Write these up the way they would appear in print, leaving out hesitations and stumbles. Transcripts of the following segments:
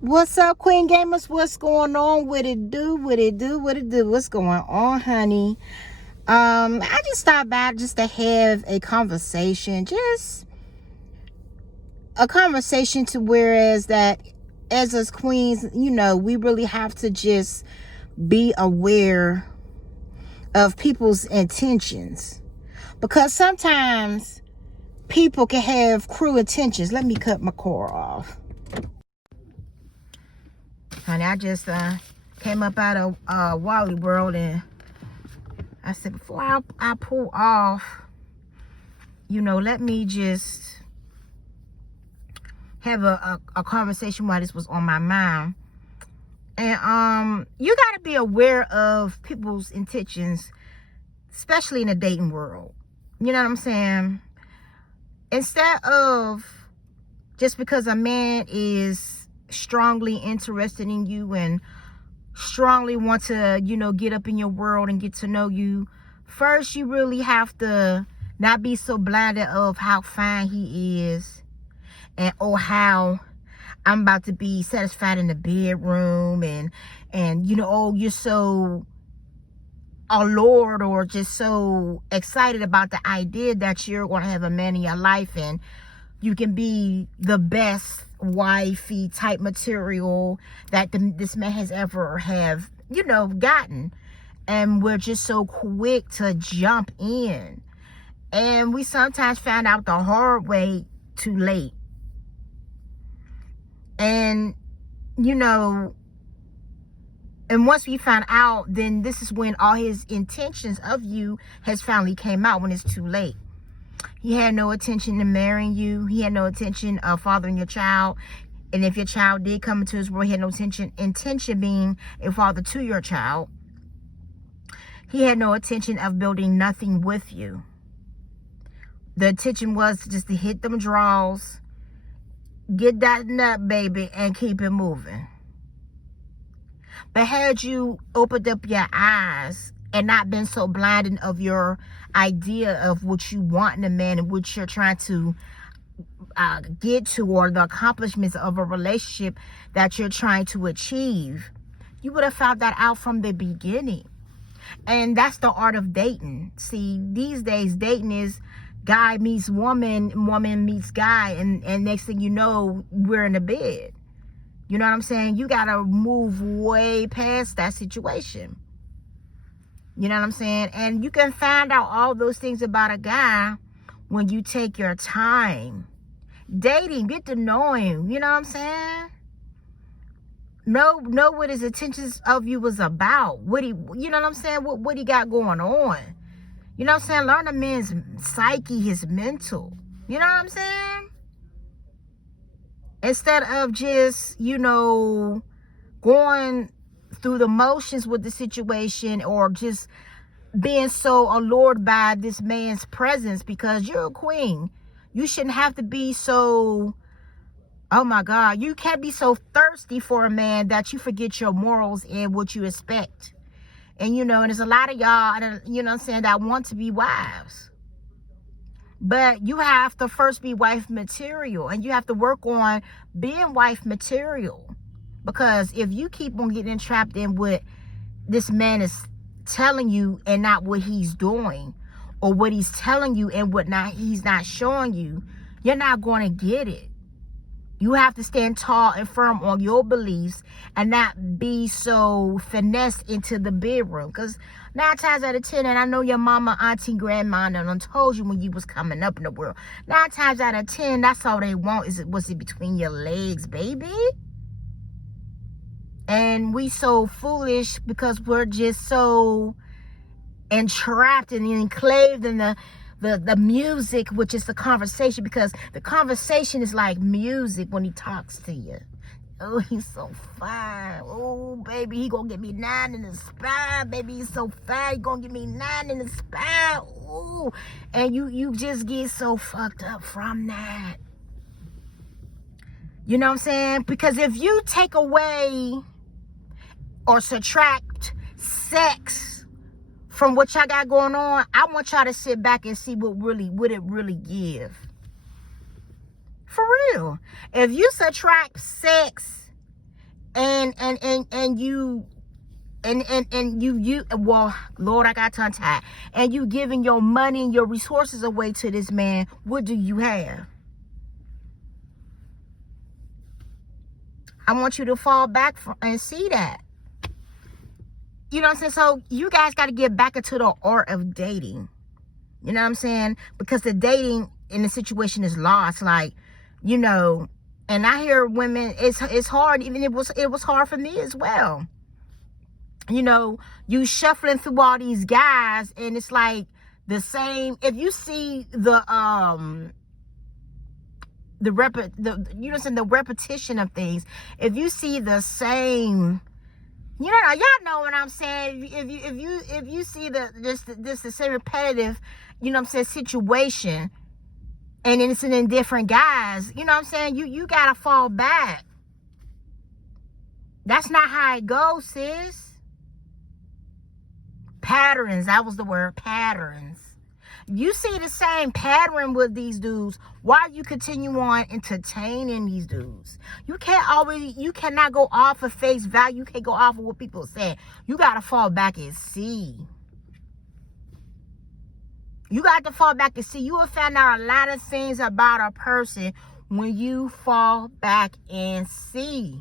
What's up, Queen Gamers? What's going on? What it do? What it do? What it do? What's going on, honey? I just stopped by just to have a conversation. Just a conversation to whereas that as us queens, we really have to just be aware of people's intentions. Because sometimes people can have cruel intentions. Let me cut my cord off. Honey, I just came up out of Wally World, and I said, before I pull off, let me just have a conversation while this was on my mind. And you got to be aware of people's intentions, especially in the dating world. You know what I'm saying? Instead of just because a man is strongly interested in you and strongly want to, get up in your world and get to know you, first you really have to not be so blinded of how fine he is and how I'm about to be satisfied in the bedroom and you're so allured or just so excited about the idea that you're going to have a man in your life and you can be the best wifey type material that this man has ever have, gotten. And we're just so quick to jump in. And we sometimes find out the hard way too late. And, and once we find out, then this is when all his intentions of you has finally came out, when it's too late. He had no intention in marrying you. He had no intention of fathering your child. And if your child did come into his world, he had no intention being a father to your child. He had no intention of building nothing with you. The intention was just to hit them draws, get that nut, baby, and keep it moving. But had you opened up your eyes and not been so blinded of your idea of what you want in a man and what you're trying to get to, or the accomplishments of a relationship that you're trying to achieve, you would have found that out from the beginning. And that's the art of dating. See, these days dating is guy meets woman, woman meets guy, and next thing you know, we're in the bed. You know what I'm saying? You gotta move way past that situation. You know what I'm saying? And you can find out all those things about a guy when you take your time. Dating, get to know him. You know what I'm saying? Know what his intentions of you was about. What he, you know what I'm saying? What he got going on. You know what I'm saying? Learn a man's psyche, his mental. You know what I'm saying? Instead of just, going through the motions with the situation, or just being so allured by this man's presence because you're a queen. You shouldn't have to be so, oh my God, you can't be so thirsty for a man that you forget your morals and what you expect. And and there's a lot of y'all, that want to be wives. But you have to first be wife material, and you have to work on being wife material. Because if you keep on getting trapped in what this man is telling you and not what he's doing, or what he's telling you and he's not showing you, you're not going to get it. You have to stand tall and firm on your beliefs and not be so finessed into the bedroom. Because 9 times out of 10, and I know your mama, auntie, grandma done told you when you was coming up in the world, 9 times out of 10, that's all they want is what's it between your legs, baby. And we so foolish because we're just so entrapped and enclaved in the music, which is the conversation, because the conversation is like music when he talks to you. Oh, he's so fine. Oh, baby, he gonna get me 9 in the spine. Baby, he's so fine. He gonna give me 9 in the spine. Ooh. And you just get so fucked up from that. You know what I'm saying? Because if you take away or subtract sex from what y'all got going on, I want y'all to sit back and see what it really give. For real. If you subtract sex and you well, Lord, I got tongue tied, and you giving your money and your resources away to this man, what do you have? I want you to fall back and see that. You know what I'm saying? So you guys got to get back into the art of dating. You know what I'm saying? Because the dating in the situation is lost. Like, you know, and I hear women, it's hard. Even it was hard for me as well. You know, you shuffling through all these guys, and it's like the same. If you see the you know, the repetition of things. If you see the same, you know, y'all know what I'm saying. If you see the same repetitive, you know what I'm saying, situation, and it's in different guys, you know what I'm saying, you gotta fall back. That's not how it goes, sis. Patterns, that was the word, patterns. You see the same pattern with these dudes. Why you continue on entertaining these dudes? You cannot go off of face value. You can't go off of what people say. You gotta fall back and see. You got to fall back and see. You will find out a lot of things about a person when you fall back and see.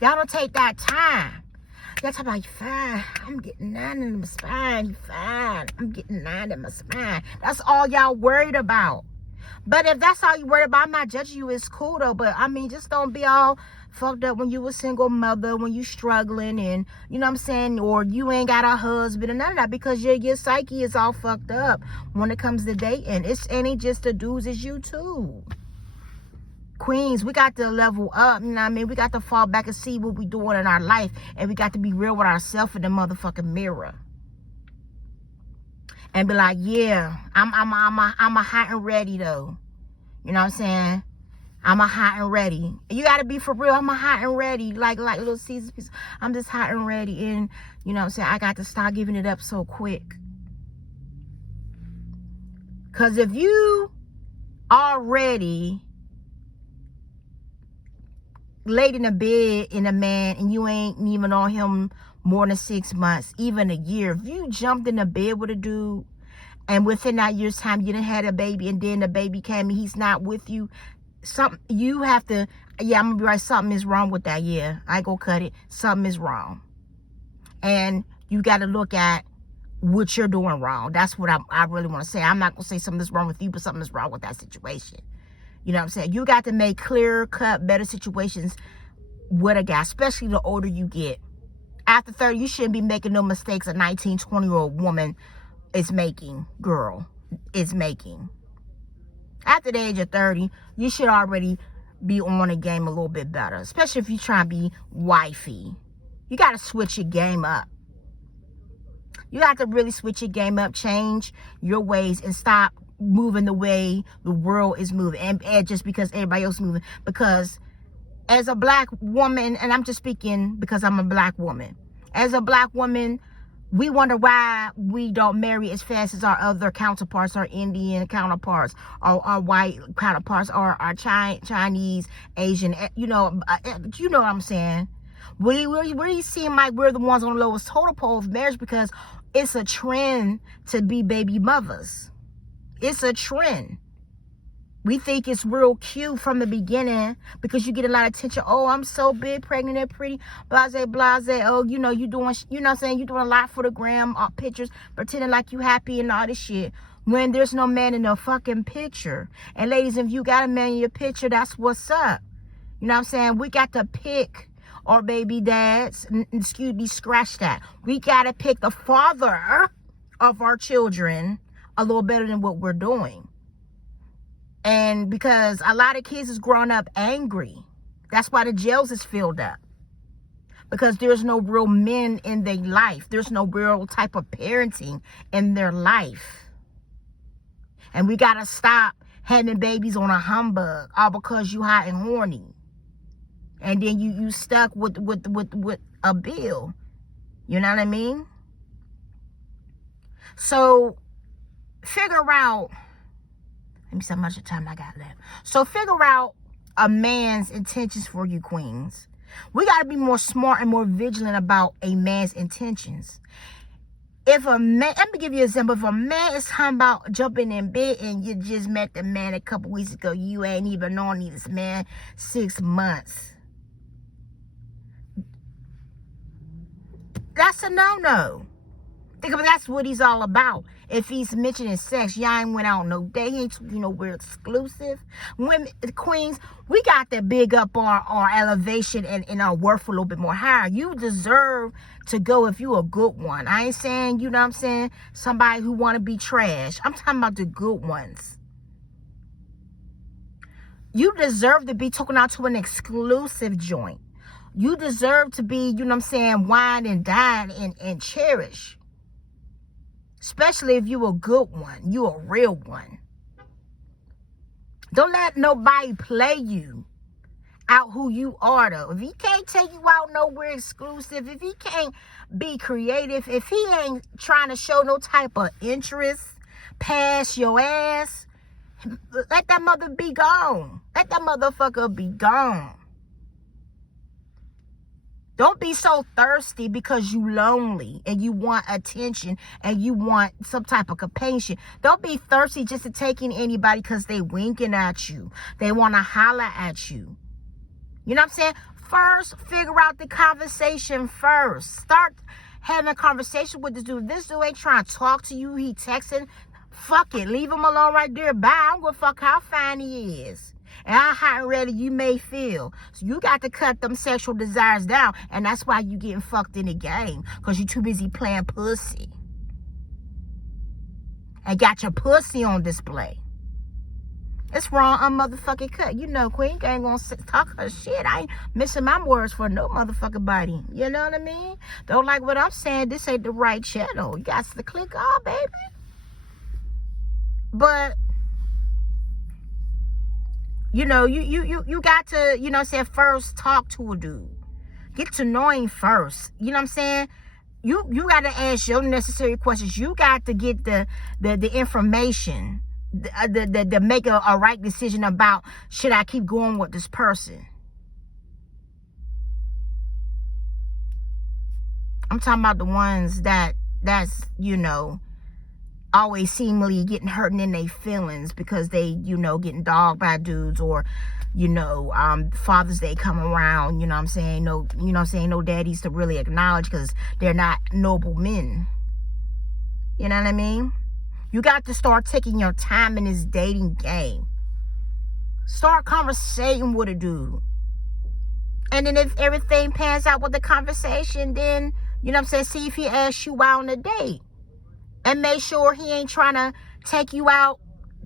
Y'all don't take that time. Y'all talk about, you fine. I'm getting 9 in my spine. You fine. I'm getting 9 in my spine. That's all y'all worried about. But if that's all you worried about, I'm not judging you. It's cool though. But I mean, just don't be all fucked up when you a single mother, when you struggling, and you know what I'm saying, or you ain't got a husband and none of that, because your psyche is all fucked up when it comes to dating. And ain't just the dudes, it's you too. Queens, we got to level up, you know what I mean? We got to fall back and see what we doing in our life, and we got to be real with ourselves in the motherfucking mirror. And be like, yeah, I'm a hot and ready though. You know what I'm saying? I'm a hot and ready. You gotta be for real. I'm a hot and ready. Like Little Caesar. I'm just hot and ready. And you know what I'm saying? I got to start giving it up so quick. Cause if you already laid in a bed in a man and you ain't even on him more than 6 months, even a year, if you jumped in a bed with a dude and within that year's time you done had a baby, and then the baby came and he's not with you, you have to, yeah, I'm gonna be right, something is wrong with that. Yeah, I ain't gonna cut it. Something is wrong. And you got to look at what you're doing wrong. That's what I really want to say. I'm not gonna say something is wrong with you, but something is wrong with that situation. You know what I'm saying? You got to make clear cut, better situations with a guy, especially the older you get. After 30, you shouldn't be making no mistakes a 19, 20-year-old woman is making, girl, is making. After the age of 30, you should already be on the game a little bit better, especially if you're trying to be wifey. You got to switch your game up. You got to really switch your game up, change your ways, and stop moving the way the world is moving, and just because everybody else is moving. Because as a black woman, and I'm just speaking because I'm a black woman, as a black woman, we wonder why we don't marry as fast as our other counterparts, our Indian counterparts, our white counterparts, or our Chinese, Asian, you know what I'm saying. We seem like we're the ones on the lowest totem pole of marriage, because it's a trend to be baby mothers. It's a trend. We think it's real cute from the beginning because you get a lot of attention. Oh, I'm so big, pregnant and pretty, blase, blase. Oh, you know, you doing, you know what I'm saying? You doing a lot for the gram, pictures, pretending like you happy and all this shit, when there's no man in the fucking picture. And ladies, if you got a man in your picture, that's what's up. You know what I'm saying? We got to pick our baby dads. Excuse me, scratch that. We got to pick the father of our children a little better than what we're doing. And because a lot of kids is growing up angry. That's why the jails is filled up. Because there's no real men in their life. There's no real type of parenting in their life. And we got to stop having babies on a humbug, all because you hot and horny. And then you stuck with a bill. You know what I mean? So figure out, let me see how much time I got left. So figure out a man's intentions for you, queens. We got to be more smart and more vigilant about a man's intentions. If a man, let me give you an example. If a man is talking about jumping in bed and you just met the man a couple weeks ago, you ain't even known this man 6 months. That's a no-no. Think of it, that's what he's all about. If he's mentioning sex, y'all ain't went out no day. He ain't, we're exclusive. Women, queens, we got to big up our elevation and our worth a little bit more higher. You deserve to go if you a good one. I ain't saying, you know what I'm saying, somebody who want to be trash. I'm talking about the good ones. You deserve to be taken out to an exclusive joint. You deserve to be, you know what I'm saying, wine and dine and cherish. Especially if you a good one. You a real one. Don't let nobody play you out who you are, though. If he can't take you out nowhere exclusive, if he can't be creative, if he ain't trying to show no type of interest past your ass, let that mother be gone. Let that motherfucker be gone. Don't be so thirsty because you lonely and you want attention and you want some type of companionship. Don't be thirsty just to take in anybody because they winking at you. They want to holler at you. You know what I'm saying? First, figure out the conversation first. Start having a conversation with this dude. This dude ain't trying to talk to you. He texting. Fuck it. Leave him alone right there. Bye. I don't give a fuck how fine he is. And how hot and ready you may feel. So you got to cut them sexual desires down. And that's why you getting fucked in the game. Because you too busy playing pussy. And got your pussy on display. It's wrong motherfucking cut. You know, Queen ain't gonna talk her shit. I ain't missing my words for no motherfucking body. You know what I mean? Don't like what I'm saying. This ain't the right channel. You got to click off, baby. But you know, you got to, you know what I'm saying, first talk to a dude. Get to know him first. You know what I'm saying? You got to ask your necessary questions. You got to get the information to make a right decision about, should I keep going with this person? I'm talking about the ones that's, you know, always seemingly getting hurting in their feelings because they, you know, getting dogged by dudes, or, you know, Father's Day come around, you know what I'm saying, no, you know what I'm saying, no daddies to really acknowledge because they're not noble men. You know what I mean? You got to start taking your time in this dating game. Start conversating with a dude. And then if everything pans out with the conversation, then, you know what I'm saying, see if he asks you out on a date. And make sure he ain't trying to take you out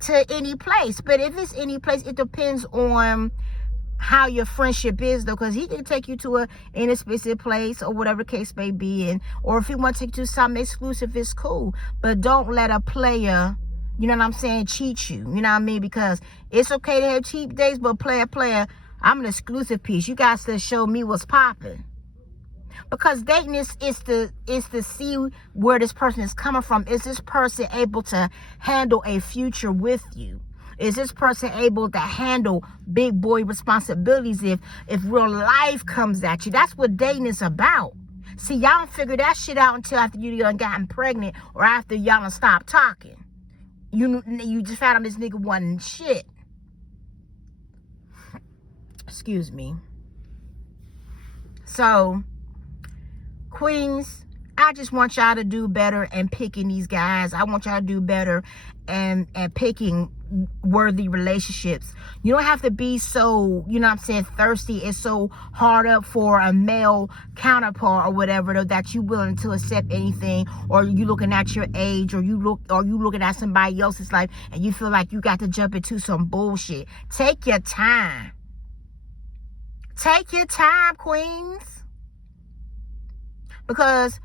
to any place. But if it's any place, it depends on how your friendship is, though. Because he can take you to an inexpensive place or whatever the case may be. Or if he want to take you to something exclusive, it's cool. But don't let a player, you know what I'm saying, cheat you. You know what I mean? Because it's okay to have cheap dates, but player, I'm an exclusive piece. You guys to show me what's popping. Because dating is to see where this person is coming from. Is this person able to handle a future with you? Is this person able to handle big boy responsibilities if real life comes at you? That's what dating is about. See, y'all don't figure that shit out until after you done gotten pregnant or after y'all done stopped talking. You just found out this nigga wasn't shit. Excuse me. So, queens, I just want y'all to do better and picking these guys. I want y'all to do better and picking worthy relationships. You don't have to be so, you know what I'm saying, thirsty and so hard up for a male counterpart or whatever, though, that you willing to accept anything, or you looking at your age, or you looking at somebody else's life and you feel like you got to jump into some bullshit. Take your time. Take your time, queens. Because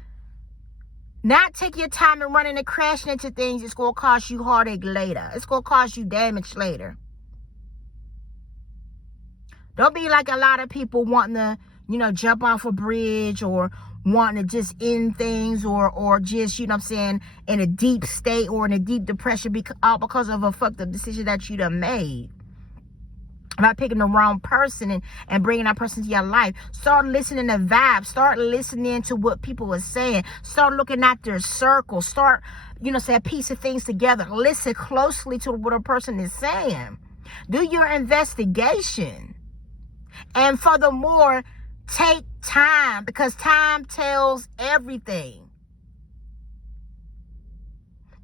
not taking your time and running and crashing into things is going to cost you heartache later. It's going to cost you damage later. Don't be like a lot of people wanting to, you know, jump off a bridge, or wanting to just end things, or just, you know what I'm saying, in a deep state or in a deep depression all because of a fucked up decision that you done made. about picking the wrong person and bringing that person to your life. Start listening to vibes. Start listening to what people are saying. Start looking at their circle. Start, say a piece of things together. Listen closely to what a person is saying. Do your investigation. And furthermore, take time, because time tells everything.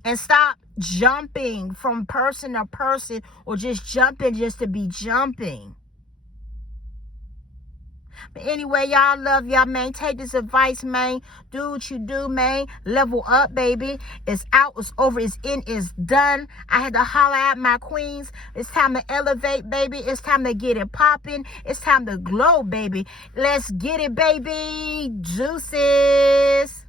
And stop jumping from person to person, or just jumping just to be jumping. But anyway, y'all, love y'all, man. Take this advice, man. Do what you do, man. Level up, baby. It's out, it's over, it's in, it's done. I had to holler at my queens. It's time to elevate, baby. It's time to get it popping. It's time to glow, baby. Let's get it, baby. Juices.